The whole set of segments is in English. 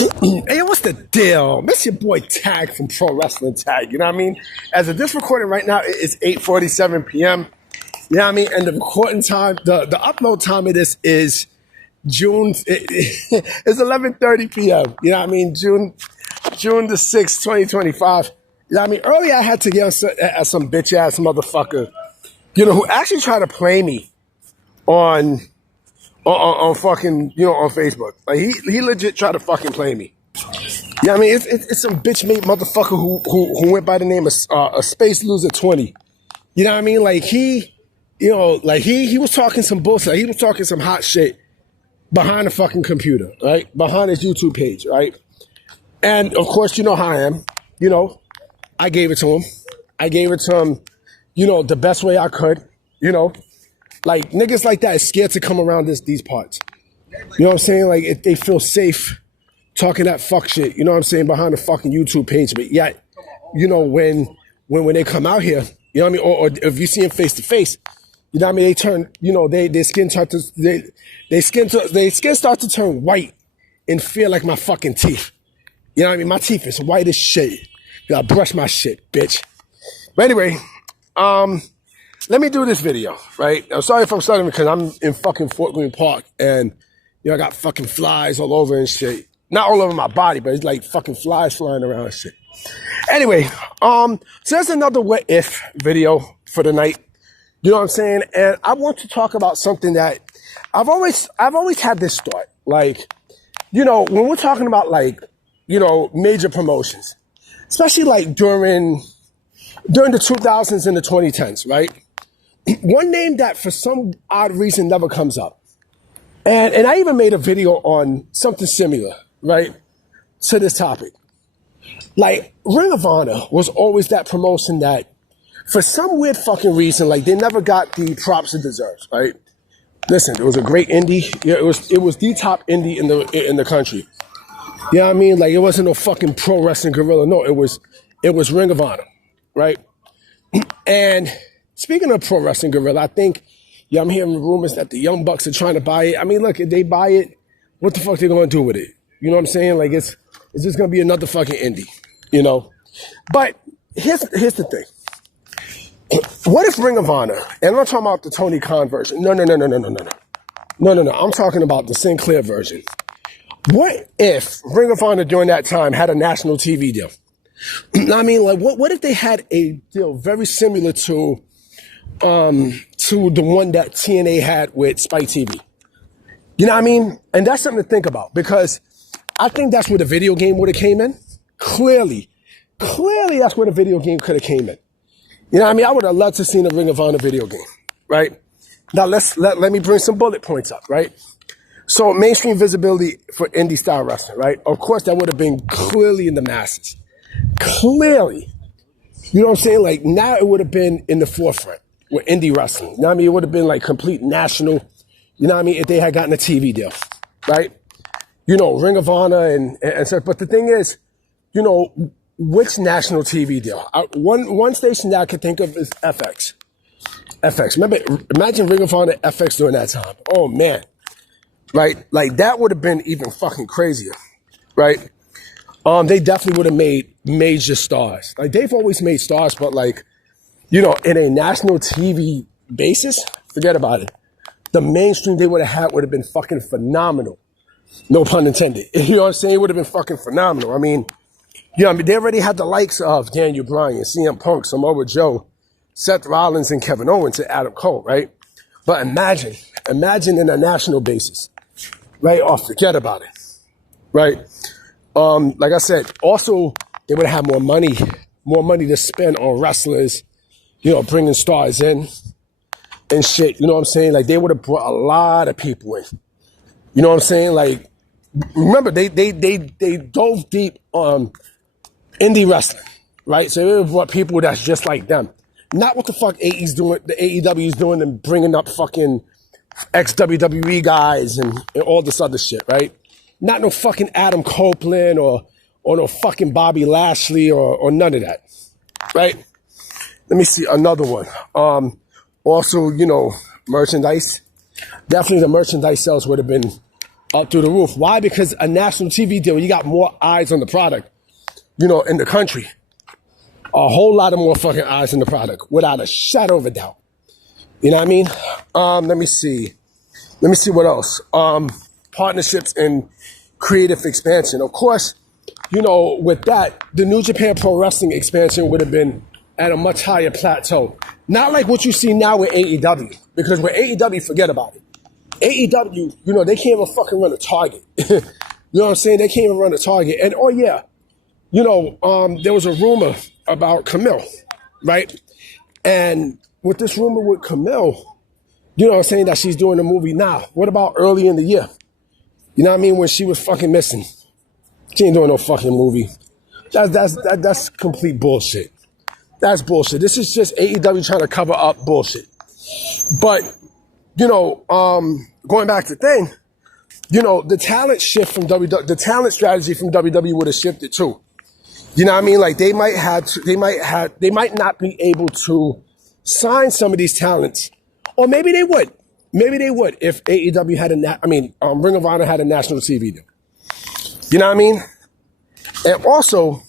Hey, what's the deal? Miss your boy Tag from Pro Wrestling Tag. You know what I mean? As of this recording right now, it's 8:47 p.m. You know what I mean? And the recording time, the upload time of this is June. It's 11:30 p.m. You know what I mean? June the 6th, 2025. You know what I mean? Earlier I had to get some bitch ass motherfucker, who actually tried to play me on fucking, on Facebook. Like he legit tried to fucking play me. Yeah, I mean, it's some bitch made motherfucker who went by the name of a Space Loser 20. You know what I mean? Like he was talking some bullshit. He was talking some hot shit behind the fucking computer, right? Behind his YouTube page, right? And of course, you know how I am. I gave it to him. The best way I could. Like niggas like that is scared to come around these parts. You know what I'm saying? Like if they feel safe talking that fuck shit, you know what I'm saying, behind the fucking YouTube page. But yet, when they come out here, you know what I mean, or if you see them face to face, you know what I mean, they turn, their skin start to turn white and feel like my fucking teeth. You know what I mean? My teeth is white as shit. You gotta brush my shit, bitch. But anyway, let me do this video, right? I'm sorry if I'm starting because I'm in fucking Fort Greene Park and, I got fucking flies all over and shit. Not all over my body, but it's like fucking flies flying around and shit. Anyway, so there's another what if video for the night. You know what I'm saying? And I want to talk about something that I've always had this thought. Like, when we're talking about like, major promotions, especially like during the 2000s and the 2010s, right? One name that for some odd reason never comes up. And I even made a video on something similar, right, to this topic. Like, Ring of Honor was always that promotion that, for some weird fucking reason, like, they never got the props it deserves, right? Listen, it was a great indie. Yeah, it was the top indie in the country. You know what I mean? Like, it wasn't no fucking Pro Wrestling Guerrilla. No, it was Ring of Honor, right? And speaking of Pro Wrestling Guerrilla, I think, I'm hearing rumors that the Young Bucks are trying to buy it. I mean, look, if they buy it, what the fuck they going to do with it? You know what I'm saying? Like, it's just going to be another fucking indie, But here's the thing. What if Ring of Honor, and I'm not talking about the Tony Khan version. No. I'm talking about the Sinclair version. What if Ring of Honor during that time had a national TV deal? I mean, like, what if they had a deal very similar to the one that TNA had with Spike TV? You know what I mean? And that's something to think about because I think that's where the video game would have came in. Clearly, that's where the video game could have came in. You know what I mean? I would have loved to see a Ring of Honor video game, right? Now let me bring some bullet points up, right? So mainstream visibility for indie style wrestling, right? Of course, that would have been clearly in the masses. Clearly. You know what I'm saying? Like now it would have been in the forefront with indie wrestling. You know what I mean? It would have been like complete national, you know what I mean, if they had gotten a TV deal, right? Ring of Honor and so, but the thing is, which national TV deal? One station that I could think of is FX. Imagine Ring of Honor FX during that time. Oh man. Right? Like that would have been even fucking crazier. Right? They definitely would have made major stars. Like they've always made stars, but like, in a national TV basis, forget about it. The mainstream they would have had would have been fucking phenomenal. No pun intended. You know what I'm saying? It would have been fucking phenomenal. I mean, they already had the likes of Daniel Bryan, CM Punk, Samoa Joe, Seth Rollins, and Kevin Owens, and Adam Cole, right? But imagine in a national basis, right? Oh, forget about it, right? Like I said, also they would have more money to spend on wrestlers, bringing stars in and shit. You know what I'm saying? Like they would have brought a lot of people in. You know what I'm saying? Like, remember they dove deep on indie wrestling, right? So they would have brought people that's just like them. Not what the fuck the AEW is doing and bringing up fucking ex-WWE guys and all this other shit, right? Not no fucking Adam Copeland or no fucking Bobby Lashley or none of that, right? Let me see another one. Also, merchandise. Definitely the merchandise sales would have been up through the roof. Why? Because a national TV deal, you got more eyes on the product, you know, in the country. A whole lot of more fucking eyes on the product, without a shadow of a doubt. You know what I mean? Let me see. Let me see what else. Partnerships and creative expansion. Of course, you know, with that, the New Japan Pro Wrestling expansion would have been at a much higher plateau. Not like what you see now with AEW, because with AEW, forget about it. AEW, you know, they can't even fucking run a Target. You know what I'm saying? They can't even run a Target. And oh yeah, you know, there was a rumor about Camille, right? And with this rumor with Camille, you know what I'm saying, that she's doing a movie now. What about early in the year? You know what I mean? When she was fucking missing. She ain't doing no fucking movie. That's complete bullshit. That's bullshit. This is just AEW trying to cover up bullshit. But, you know, going back to the thing, you know, the talent shift from WWE, the talent strategy from WWE would have shifted too. You know what I mean? Like they might not be able to sign some of these talents, or maybe they would. Maybe they would if AEW had Ring of Honor had a national TV deal. You know what I mean? And also,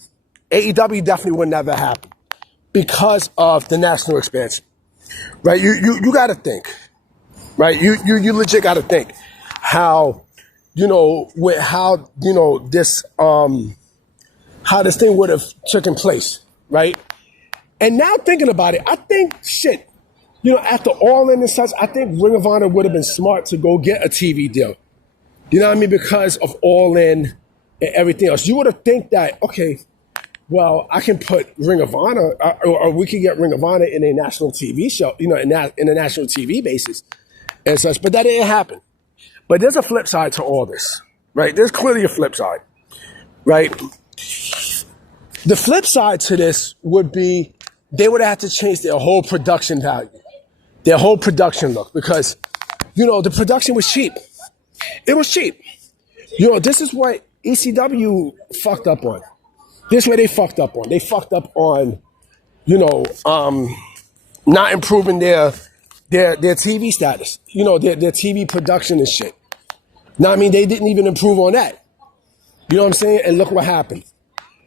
AEW definitely would never happen because of the national expansion, right? You got to think, right? You legit got to think how, you know, with how, you know, this how this thing would have taken place, right? And now thinking about it, I think shit, you know, after All In and such, I think Ring of Honor would have been smart to go get a TV deal. You know what I mean? Because of All In and everything else. You would have think that, okay, well, I can put Ring of Honor, or we can get Ring of Honor in a national TV show, you know, in a national TV basis and such. But that didn't happen. But there's a flip side to all this, right? There's clearly a flip side, right? The flip side to this would be they would have to change their whole production value, their whole production look, because, you know, the production was cheap. It was cheap. You know, this is what ECW fucked up on. This is where they fucked up on. They fucked up on, you know, not improving their TV status, you know, their TV production and shit. Now, I mean, they didn't even improve on that. You know what I'm saying? And look what happened.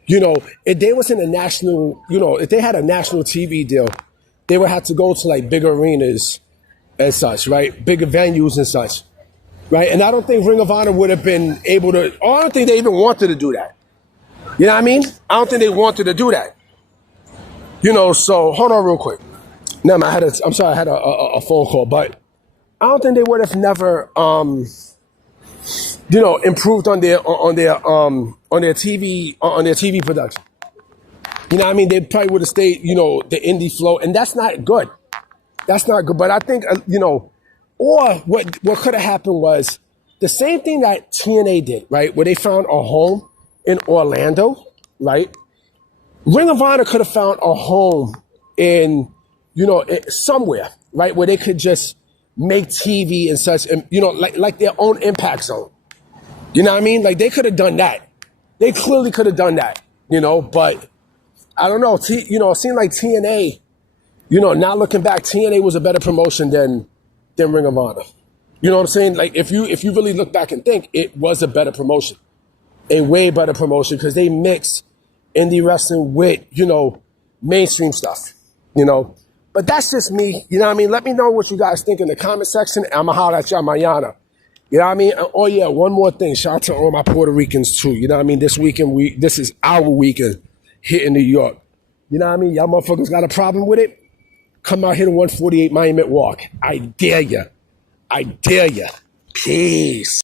You know, if they was in a national, you know, if they had a national TV deal, they would have to go to like bigger arenas and such, right? Bigger venues and such, right? And I don't think Ring of Honor would have been able to, or I don't think they even wanted to do that. You know what I mean? I don't think they wanted to do that. You know, so hold on real quick. No, I had a phone call, but I don't think they would have never, you know, improved on their TV production. You know what I mean? They probably would have stayed, you know, the indie flow, and that's not good. That's not good. But I think, you know, or what could have happened was the same thing that TNA did, right? Where they found a home in Orlando, right? Ring of Honor could have found a home in, you know, somewhere, right? Where they could just make TV and such, and, you know, like their own impact zone. You know what I mean? Like they could have done that. They clearly could have done that, you know, but I don't know. You know, it seemed like TNA, you know, now looking back, TNA was a better promotion than Ring of Honor. You know what I'm saying? Like if you really look back and think, it was a better promotion, a way better promotion, because they mix indie wrestling with, you know, mainstream stuff, you know. But that's just me. You know what I mean? Let me know what you guys think in the comment section. I'm going to holler at y'all mañana. You know what I mean? Oh, yeah, one more thing. Shout out to all my Puerto Ricans, too. You know what I mean? This weekend, this is our weekend here in New York. You know what I mean? Y'all motherfuckers got a problem with it? Come out here to 148 Monument Walk. I dare ya. I dare ya. Peace.